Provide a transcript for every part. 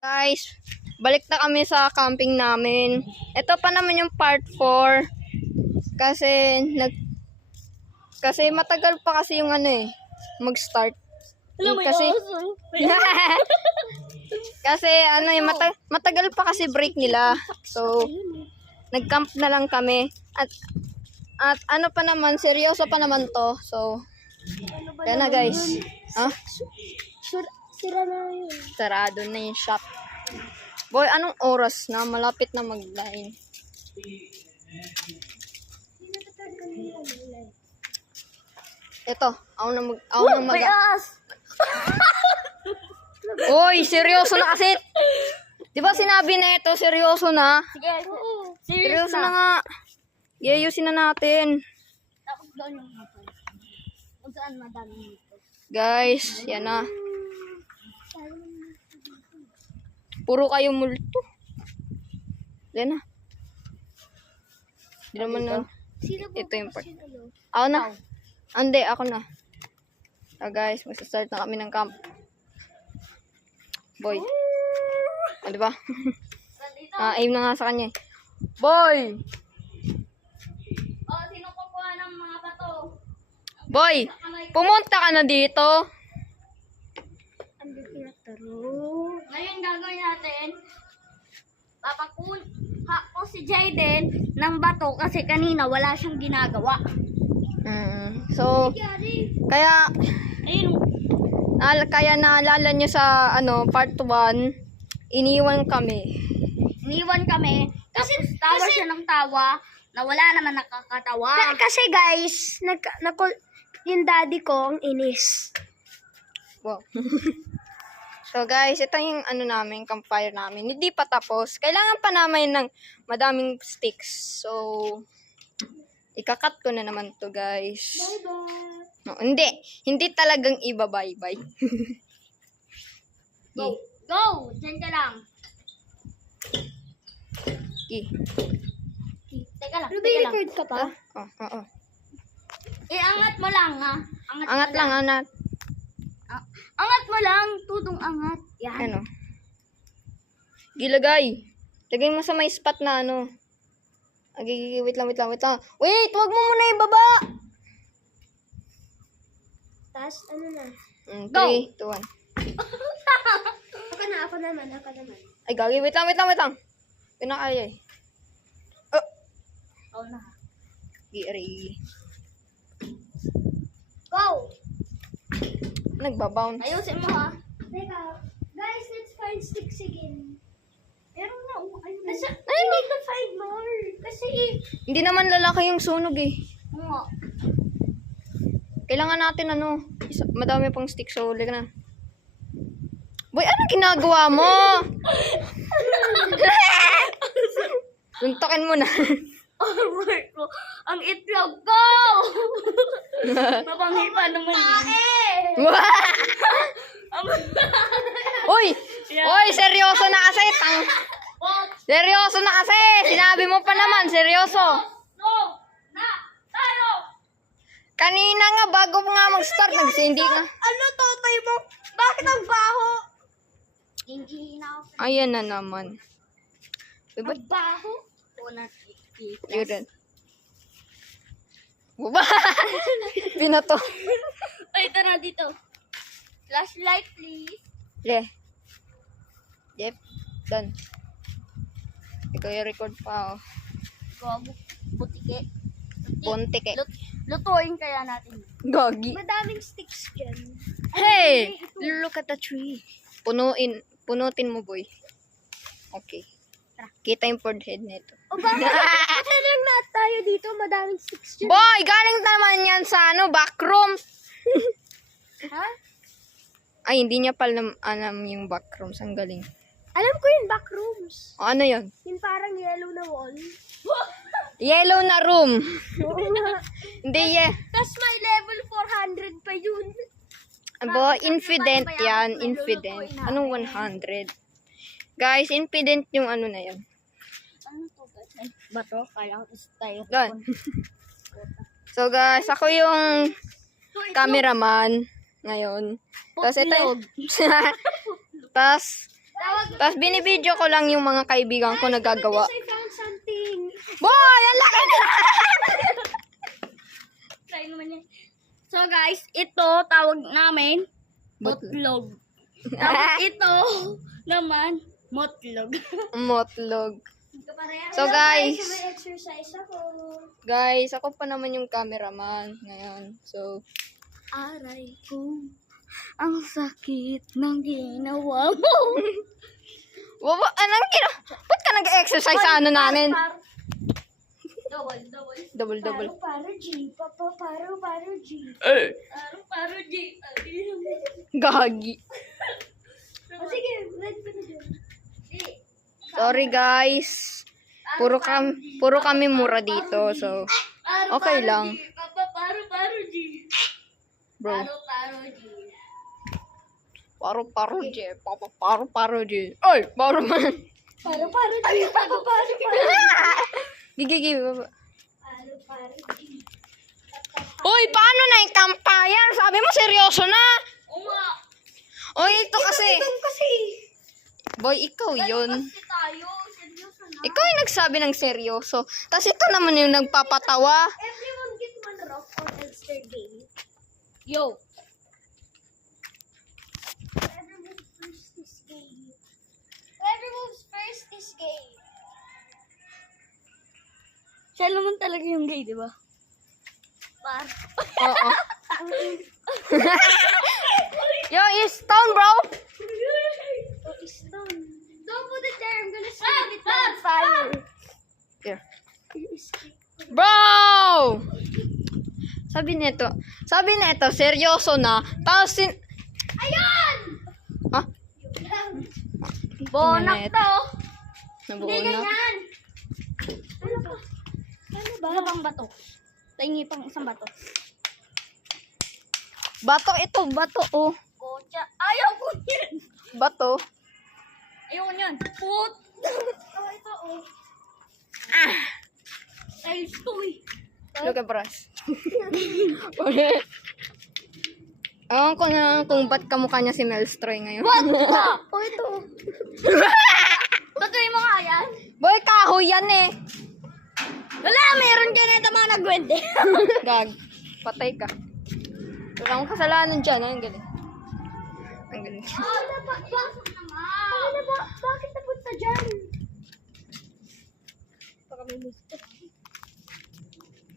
Guys, balik na kami sa camping namin. Ito pa naman yung part 4. Kasi matagal pa kasi yung mag-start. Kasi matagal pa kasi break nila. So nag-camp na lang kami. At ano pa naman, seryoso pa naman to. So yan na guys. Sira na yun. Sarado na yung shop. Boy, anong oras na? Malapit na mag-line. Ito, ako na mag... Uy, seryoso na kasi. Di ba sinabi na ito, seryoso na? Sige, Seryoso na nga. Iayusin na natin. Tapos doon yung motor. Kung saan madami nito. Guys, yan na. Puro kayo multo. Yan na. Di naman na. Ito yung part. Ako na. Hindi, ako na. So guys, magsa-start na kami ng camp. Boy. O, diba? Aim na nga sa kanya. Boy! Oh, sino kukuha ng mga bato? Boy! Pumunta ka na dito. Ngayon gagawin natin, papakuha ko si Jayden ng bato kasi kanina wala siyang ginagawa. So, kaya Ayun. kaya naalala nyo sa part 1, iniwan kami. Iniwan kami kasi tawa siya ng tawa na wala naman nakakatawa. Kasi guys, yung daddy ko ang inis. Wow. So guys, ito yung namin, campfire namin. Hindi pa tapos. Kailangan pa namin ng madaming sticks. So, ikakat ko na naman to guys. Bye-bye. No, hindi talagang iba bye-bye. Go! Go! Diyan ka lang. Teka lang. Record ka pa? Oo. Angat mo lang ha. Angat lang, angat. Angat mo lang. Tudong angat. Yan. Ano? Gilagay. Lagay mo sa may spot na wait lang. Wait, wag mo muna ibaba. Tapos, ano na? 3, 2, 1. Ako naman. Ay, gagi, wait lang. Pinakaya eh. Oh na. Giri. Go! Nagbabounce. Ayusin mo ha. Teka, guys, let's find sticks again. Pero na, ayun. Ay, need to find more. Kasi, Hindi naman lalaki yung sunog eh. Oo. Kailangan natin madami pang stick, so liga na. Boy, ano ginagawa mo? Tuntokin mo na. Alright ko. Ang itlog ko! Mapanghi pa naman yun. Uy! Uy, seryoso na kasi. Seryoso na kasi. Sinabi mo pa naman, seryoso. Tayo! Kanina nga, bago nga mag-start, hindi nga. ano to, tayo mo? Bakit ang baho? Hindi na ako. Ayan na naman. Diba? Ang baho. Una. Yun din. Buba! Pinato. Ay, tara dito. Flashlight, please. Yep. Done. Ikaw yung record pa, Gago. Butike. Puntik eh. Lutuin kaya natin. Gagi. Madaming sticks dyan. Hey! Look at the tree. Punutin mo, boy. Okay. Kita yung forehead nito. O bakit? Kasi lang na tayo dito, madaming sticks dyan. Boy, galing naman yan sa backrooms. Ha? Ay, hindi niya pala alam yung backrooms. Ang galing. Alam ko yung back rooms. O, ano yun? Yung parang yellow na wall. Yellow na room. Oo nga. Hindi Tapos may level 400 pa yun. Bo, infident yan. Infident. Anong 100? Guys, infident yung na yan. Ano to, guys? Bato? Kailangan tayo. Doon. So guys, ako yung cameraman ngayon. Tapos ito yung... Tapos Tapos binibideo ko lang yung mga kaibigan ko nagagawa. I found something. Boy! Ang laki na! Try naman yan. So guys, ito tawag namin motlog. Tapos ito naman motlog. Motlog. So guys, May exercise ako. ako pa naman yung cameraman ngayon. So, Aray ko, ang sakit ng ginawa mo. anong ba't ka nag-exercise sa ano namin? Double. Paro G. Paro G. Paro G. Gagi. Sige, red pa na dyan. Sorry guys. Puro kami mura dito. So, okay lang. Paro G. Bro. Paro G. Paro G. Paro G. Ay, paro man. Paro G. Paro G. Gigi. Paro G. Uy, paano na yung kampayan? Sabi mo seryoso na. Uma. Uy, ito kasi. Kasi. Boy, ikaw yun. Kasi tayo, seryoso na. Ikaw yung nagsabi ng seryoso. Tapos ito naman yung nagpapatawa. Everyone get one rock on Elster game. Yo. Whoever moves first this game. Whoever moves first this game. Siya naman talaga yung gay, di ba? Oo. Yo, it's stone, bro. Oh, it's done. Don't put it there. I'm gonna save it on fire. Here. Bro! Sabi nito, seryoso na. Tapos Ayun! Ah, Bonak Init. to. nabuo Hindi na. ganyan. Ano ba? Ano ba? Ano bang bato? Taingi pang isang bato. Bato ito, oh. Kotsa. Ayaw ko yan. Bato. Ayaw ko yan. Put. Oh, ito oh. Tiles to eh. Look at brass. Ewan ko na kung ba't kamukha niya si Melstroy ngayon. Oh, ito oh. Tatuloy mo nga yan. Boy, kahoy yan eh. Wala, meron dyan ito mga nagwende. Gag. Patay ka. Wala akong kasalanan dyan. Ang galing. Ang galing. Ano ba? Ano ba? Bakit napunta dyan?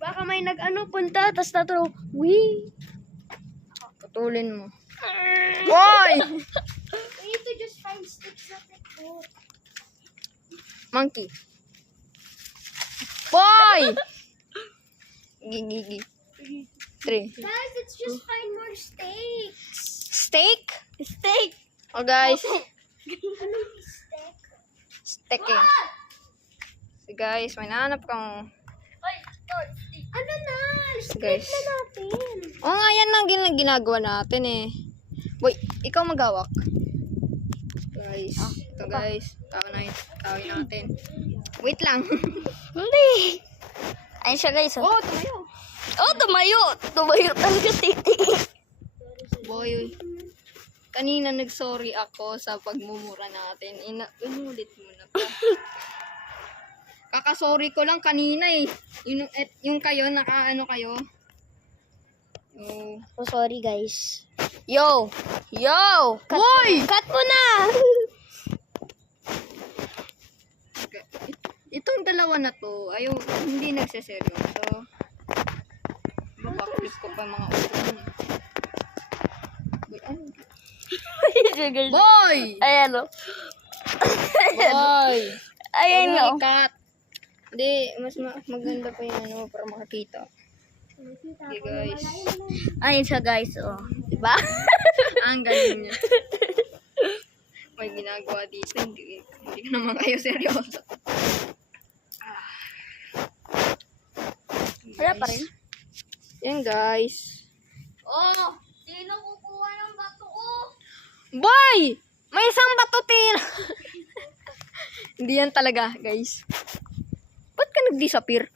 Baka may nag-ano punta, tas naturo, wee. Putulin mo. Boy! We need to just find sticks at it po. Monkey. Boy! Gigi. 3. Guys, let's just find more steaks. Steak? Steak. Oh guys. Ano yung steak? Steak eh. So guys, may nahanap kang... Ano na? Guys. Steak na natin. Oo nga, yan lang ginagawa natin eh. Boy, ikaw magawak. Guys. Ito guys. Tawin natin. Wait lang. Hindi. Ayun siya guys. Oh, tumayo. Oh, tumayo. Tumayo talaga titi. Boy, kanina nag-sorry ako sa pagmumura natin. Inulit mo na pa. Kakasorry ko lang kanina eh. Yung kayo, nakaano kayo. Oh. Oh, sorry guys. Yo! Boy! Cut mo na! Itong dalawa na to, hindi nagseseryoso. Babaklip ko pa mga ulo niya. Boy, ano? Boy! Ayan o. Boy! Ayan Huwag o. mo i-cut. Hindi, mas maganda pa yung ano para makakita. Okay guys. Ayan siya guys o. Diba? Ang galing niya. May ginagawa dito. Hindi naman kayo seryoso. Wala pa rin. Yan guys. Oh! Sino kukuha ng bato ko? Boy! May isang batutin! Hindi yan talaga, guys. Ba't ka nag-disappear?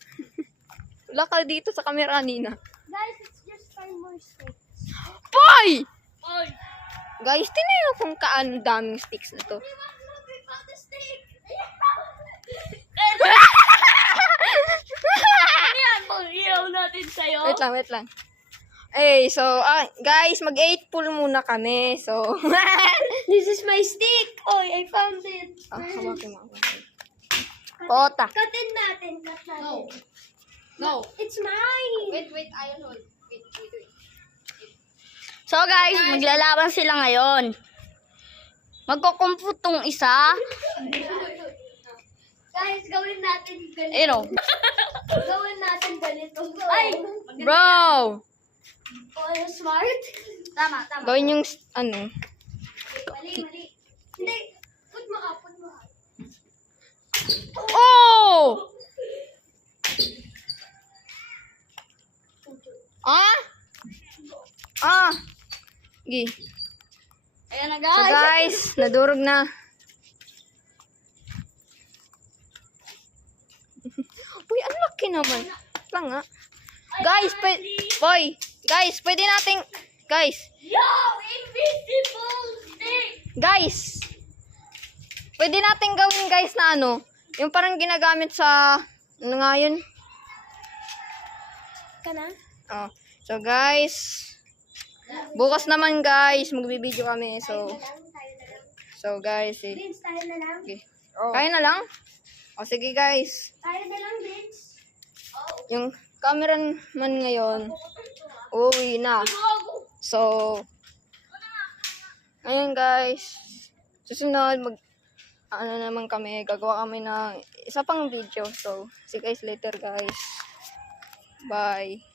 Wala ka dito sa camera nina. Guys, let's just find more steaks. Boy! Oy! Guys, tinayo kung kaano daming sticks na to. Wait lang. Eh, so, guys, mag-8 pull muna kami. So, This is my stick. Oh, I found it. hawakin mo. Pota. Cutin natin. Cut natin. No. It's mine. Wait, I'll hold. Wait. So guys, maglalaban sila ngayon. Magkukumput tong isa. Guys, gawin natin ganito. Ayun o. Gawin natin ganito. Ay! Bro! Oh, you're smart. Tama. Gawin yung, ano. Mali. Hindi. Put mo up. Oh! Gi. Ayan na So guys. guys, nadurog na. Uy, ang laki naman. Lang nga. Guys, pwede nating, guys, Yo, invisible stick. guys, pwede nating gawin guys na ano, yung parang ginagamit sa, ano nga yun? Kana? Oh. So guys, bukas naman guys, magbibideo kami. Tayo na lang. So guys, Vince, tayo na lang. sige. Kaya na lang? O sige guys, Tayo na lang, Vince. yung cameraman ngayon, uuwi na. So, ayun guys, susunod ano naman kami, gagawa kami ng isa pang video. So, see you guys later guys. Bye.